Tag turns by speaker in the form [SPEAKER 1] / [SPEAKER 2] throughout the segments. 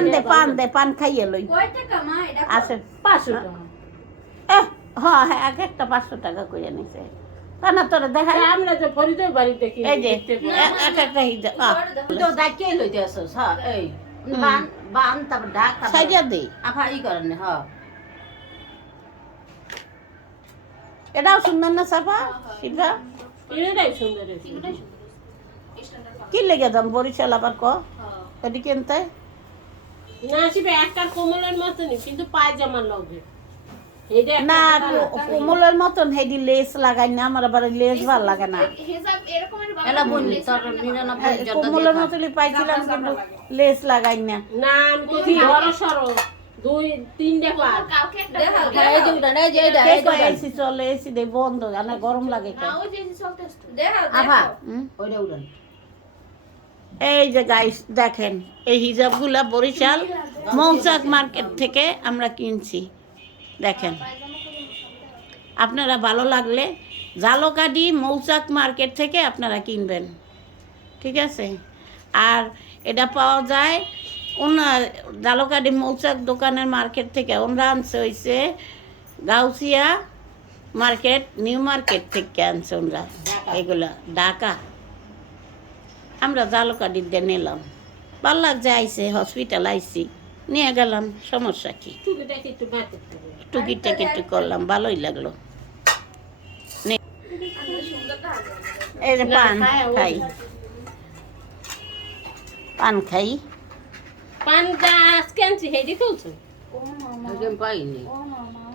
[SPEAKER 1] পান দে পান দে পান খাইয়ে লই।
[SPEAKER 2] কয় টাকা মা? এটা
[SPEAKER 1] আছে।
[SPEAKER 3] পাঁচশো টাকা।
[SPEAKER 1] হ্যাঁ হ্যাঁ এক একটা পাঁচশো টাকা করে নিছে। তা না তোরা দেখা
[SPEAKER 3] হ্যাঁ, আমরা তো ফরিদের বাড়িতে কিনি
[SPEAKER 1] এই যে এক একটা হিজা
[SPEAKER 4] তো দায়িত্ব লইতে আসছ হ্যাঁ এই। বান বান তারপর ঢাক তারপর
[SPEAKER 1] সাইজা দে।
[SPEAKER 4] আফা ই করেন হ্যাঁ
[SPEAKER 1] এটাও সুন্দর না সাফা? শিল্পা
[SPEAKER 3] এটাই সুন্দর।
[SPEAKER 1] কি লেগে দাম বরিশাল আবার ক? এটি কিনতে
[SPEAKER 3] না শিবে একটা কোমলের মতনই কিন্তু পায়জামার লগে।
[SPEAKER 1] না কোমলের মতন হেডি লেস লাগাই না আমার আবার লেস ভালো লাগে না। হ্যাঁ, কোমলের মতনই পাইছিলাম কিন্তু লেস লাগাই না।
[SPEAKER 3] না আমি বড় সড়ো দুই তিনটা পার
[SPEAKER 2] কাউকে একটা
[SPEAKER 4] এই যে উঠান এই যে এইটা
[SPEAKER 1] কে
[SPEAKER 4] এই যে
[SPEAKER 1] কয়
[SPEAKER 4] উঠান।
[SPEAKER 1] এসি চলে এসি দে বন্ধ জানা গরম লাগে?
[SPEAKER 4] ওইটা উঠান
[SPEAKER 1] এই যে গাইস দেখেন, এই হিজাবগুলা বরিশাল, মৌচাক মার্কেট থেকে আমরা কিনছি। দেখেন, আপনারা ভালো লাগলে জালকাডি মৌচাক মার্কেট থেকে আপনারা কিনবেন। ঠিক আছে? আর এটা পাওয়া যায় ওনার জালকাডি মৌচাক দোকানের মার্কেট থেকে। ওনারা আনছে হয়েছে গাউসিয়া মার্কেট, নিউ মার্কেট থেকে আনছে ওনারা। এগুলা, ঢাকা। আমরা জালকাডি দিয়ে নিলাম। ভালো যে আইসে হসপিটাল আইসি। নিয়ে গেলাম সমস্যা কি?
[SPEAKER 3] টুকিটাকে একটু
[SPEAKER 1] করলাম ভালোই লাগল। নে- এই যে পান খাই। পান খাই।
[SPEAKER 3] আজকে আনছি হেঁটে
[SPEAKER 2] মামা।
[SPEAKER 4] পাইনি।
[SPEAKER 2] ও মামা। আমি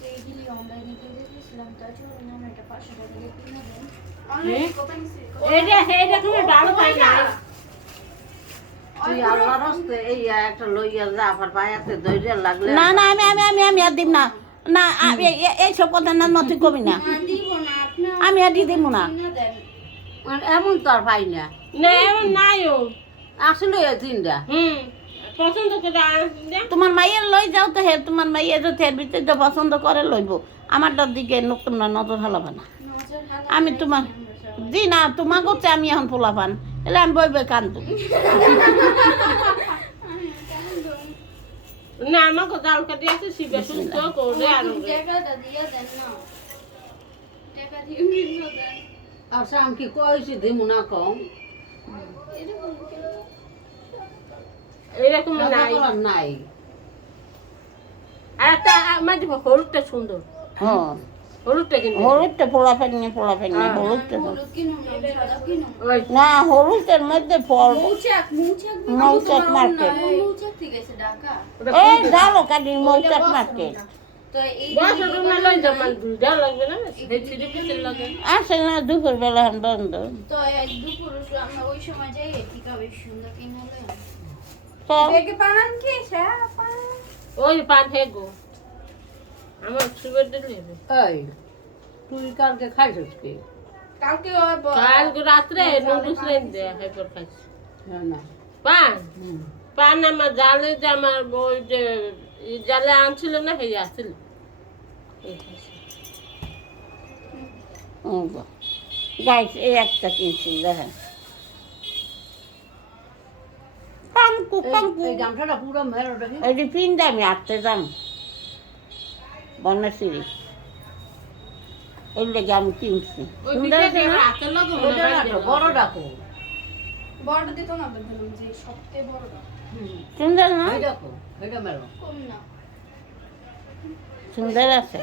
[SPEAKER 2] যে এগুলি অনলাইনে কিনে দিয়েছিলাম তার জন্য আমি এটা পাঁচশো টাকা দিয়ে কিনে দেন অনলাইনে কত নিছি
[SPEAKER 3] এটা এটা তুমি ভালো পাই না
[SPEAKER 4] তুই আল্লাহর হস্তে এই একটা লইয়া যা আফার পায়াতে দইরা
[SPEAKER 1] না না আমি আমি আমি আমি আর দিব না না এইসব কথা না নতুন কবি না
[SPEAKER 2] না দিব না আপনি
[SPEAKER 1] আমি আর দিব না
[SPEAKER 4] মানে এমন তো আর পাই না
[SPEAKER 3] না এমন নাইও
[SPEAKER 4] আসলে তিনটা
[SPEAKER 3] হুম পছন্দ করে
[SPEAKER 1] তোমার মাইয়ের লই যাও তো হে তোমার মাইয়ে যদি এর ভিতরে যে পছন্দ করে লইব। আমারটার দিকে ন- তোমরা নজর হালাবে না। আমি তোমার জি না তোমার করছে আমি এখন পোলা পান এলে আমি বইবে কান্দু।
[SPEAKER 3] না আমাকে জাল কাটি আছে শিবে সুস্থ করে আর
[SPEAKER 2] টাকাটা দিয়ে দেন না। টাকা দিয়ে কিনে দেন।
[SPEAKER 4] আর সাম কি কইছি দিমু না কম?
[SPEAKER 2] এরকম?
[SPEAKER 3] এরকম নাই।
[SPEAKER 4] নাই নাই।
[SPEAKER 3] আর একটা আমার হলুদটা সুন্দর।
[SPEAKER 1] হ্যাঁ।
[SPEAKER 3] হলুদটা
[SPEAKER 1] হলুদটা
[SPEAKER 2] না, সাদা
[SPEAKER 1] না হলুদের মধ্যে ফল
[SPEAKER 2] মৌচাক, মৌচাক
[SPEAKER 1] মৌচাক মার্কেট
[SPEAKER 2] মৌচাক ঢাকা।
[SPEAKER 1] এই কাটি মৌচাক আসে না দুপুর বেলা বন্ধ।
[SPEAKER 2] তো দুপুর আমরা ওই সময় যাই টিকা বেশ সুন্দর কিনে পান কি?
[SPEAKER 3] ওই পান হে গো। আমার সুগার দিলে
[SPEAKER 4] এই তুই কালকে খাইছিস কি?
[SPEAKER 2] কালকে
[SPEAKER 3] কাল রাত্রে নুডলস রেন দে হে খাইছি।
[SPEAKER 4] না, না।
[SPEAKER 3] পান। পান আমার জালে যে আমার ওই যে জালে আনছিল না সেই আসছিল।
[SPEAKER 1] গাইস এই একটা কিনছি দেখেন। আমি আটতে যাম বন্যাশ্রী এই লেগে আমি কিনছি সুন্দর না?
[SPEAKER 3] হাতের লগে
[SPEAKER 4] ওইটা রাখো,
[SPEAKER 3] দিলাম।
[SPEAKER 4] বড় ডাকো
[SPEAKER 2] বড় দিত না বললাম যে সবচেয়ে বড়টা
[SPEAKER 1] সুন্দর না
[SPEAKER 4] এই দেখো এটা মেরো
[SPEAKER 2] কম না
[SPEAKER 1] সুন্দর আছে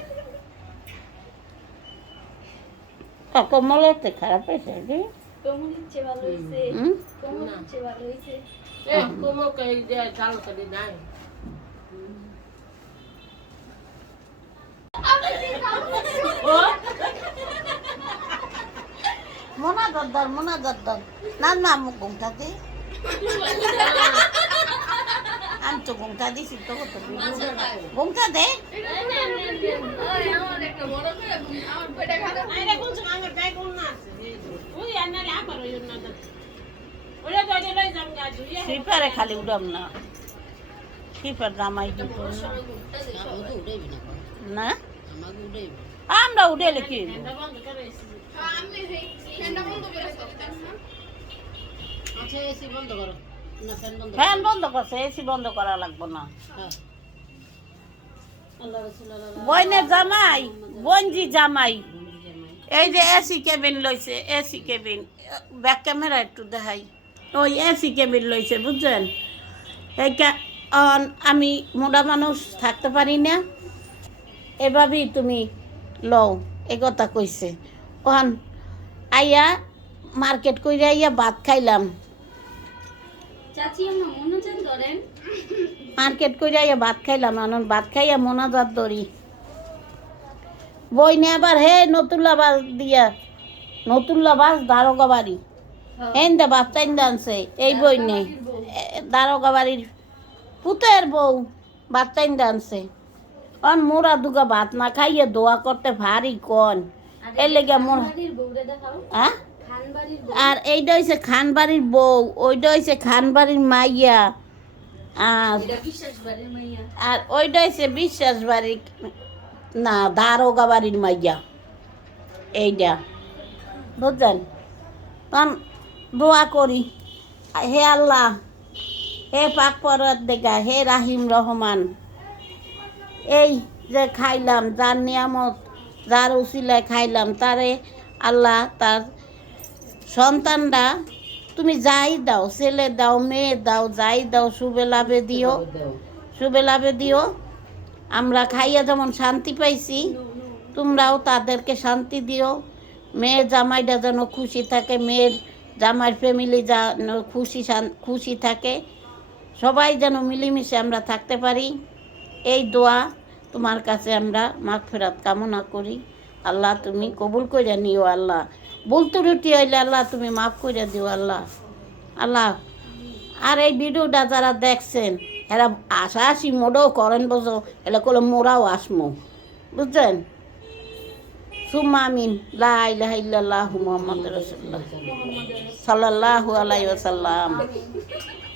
[SPEAKER 1] কমলেতে খারাপ হয়েছে মোনা দদ্দর মোনা দদ্দর। না না আমি ঘুমটা দি। আমি তো ঘুমটা দিছি তো কত ঘুমটা দে।
[SPEAKER 2] আমার
[SPEAKER 1] স্লিপারে খালি উড়াম না স্লিপার জামাই
[SPEAKER 4] না
[SPEAKER 1] আমরা উঠেলে কি
[SPEAKER 4] আচ্ছা ফ্যান বন্ধ
[SPEAKER 1] করছে এসি বন্ধ করা লাগবে না
[SPEAKER 4] হ্যাঁ। আল্লাহ রাসূল আল্লাহ
[SPEAKER 1] বইনের জামাই বঞ্জি জামাই এই যে এসি কেবিন লইছে এসি কেবিন। ব্যাক ক্যামেরা একটু দেখাই। ওই এসি কেবিন লইছে বুঝছেন? এই কা- আমি মোটা মানুষ থাকতে পারি না। এভাবেই তুমি লও এ কথা কইছে। ওখান আইয়া মার্কেট কইরা আইয়া ভাত খাইলাম। মার্কেট কইরা আইয়া ভাত খাইলাম ভাত খাইয়া মোনাজাত দরি বই নে আবার হে নতুল্লা বাস দিয়া নতুল্লা বাস দারোগা বাড়ি। এই দা বাচ্চাইন দানছে এই বই নে। দারোগা বাড়ির পুতের বউ বাচ্চাইন দানছে অন মোরা দুগা ভাত না খাইয়ে দোয়া করতে ভারী কন। এর লেগে মোর হ্যাঁ? আর এইটা হইছে খানবাড়ির বউ ওইটা হইছে খানবাড়ির মাইয়া। আর আর ওইটা হচ্ছে বিশ্বাস বাড়ির না দারোগা বাড়ির মাইয়া। এইটা বুঝলেন তখন দোয়া করি। হে আল্লাহ হে পাক পরত দেখা হে রাহিম রহমান। এই যে খাইলাম যার নিয়ামত যার উসিলায় খাইলাম তারে আল্লাহ তার সন্তানরা তুমি যাই দাও ছেলে দাও মেয়ে দাও যাই দাও শুভে লাভে দিও
[SPEAKER 4] দাও।
[SPEAKER 1] শুভে লাভে দিও। আমরা খাইয়া যেমন শান্তি পাইছি, তোমরাও তাদেরকে শান্তি দিও। মেয়ের জামাইটা যেন খুশি থাকে, মেয়ের জামাইয়ের ফ্যামিলি যেন খুশি খুশি থাকে। সবাই যেন মিলেমিশে আমরা থাকতে পারি। এই দোয়া তোমার কাছে আমরা মাঘ ফেরাত কামনা করি। আল্লাহ তুমি কবুল করে নিও আল্লাহ। বলতে রুটি হইলে আল্লাহ তুমি মাফ করে দিও আল্লাহ। আল্লাহ, আর এই ভিডিওটা যারা দেখছেন এরা আসা আসি মোটেও করেন বসো এলা করলে মোরাও আসমো, বুঝছেন? সুম্মা আমিন, লা ওসাল্লাম ইল্লাল্লাহু মুহাম্মাদুর রাসূলুল্লাহ সাল্লাল্লাহু আলাইহি ওয়াসাল্লাম।
[SPEAKER 2] আমিন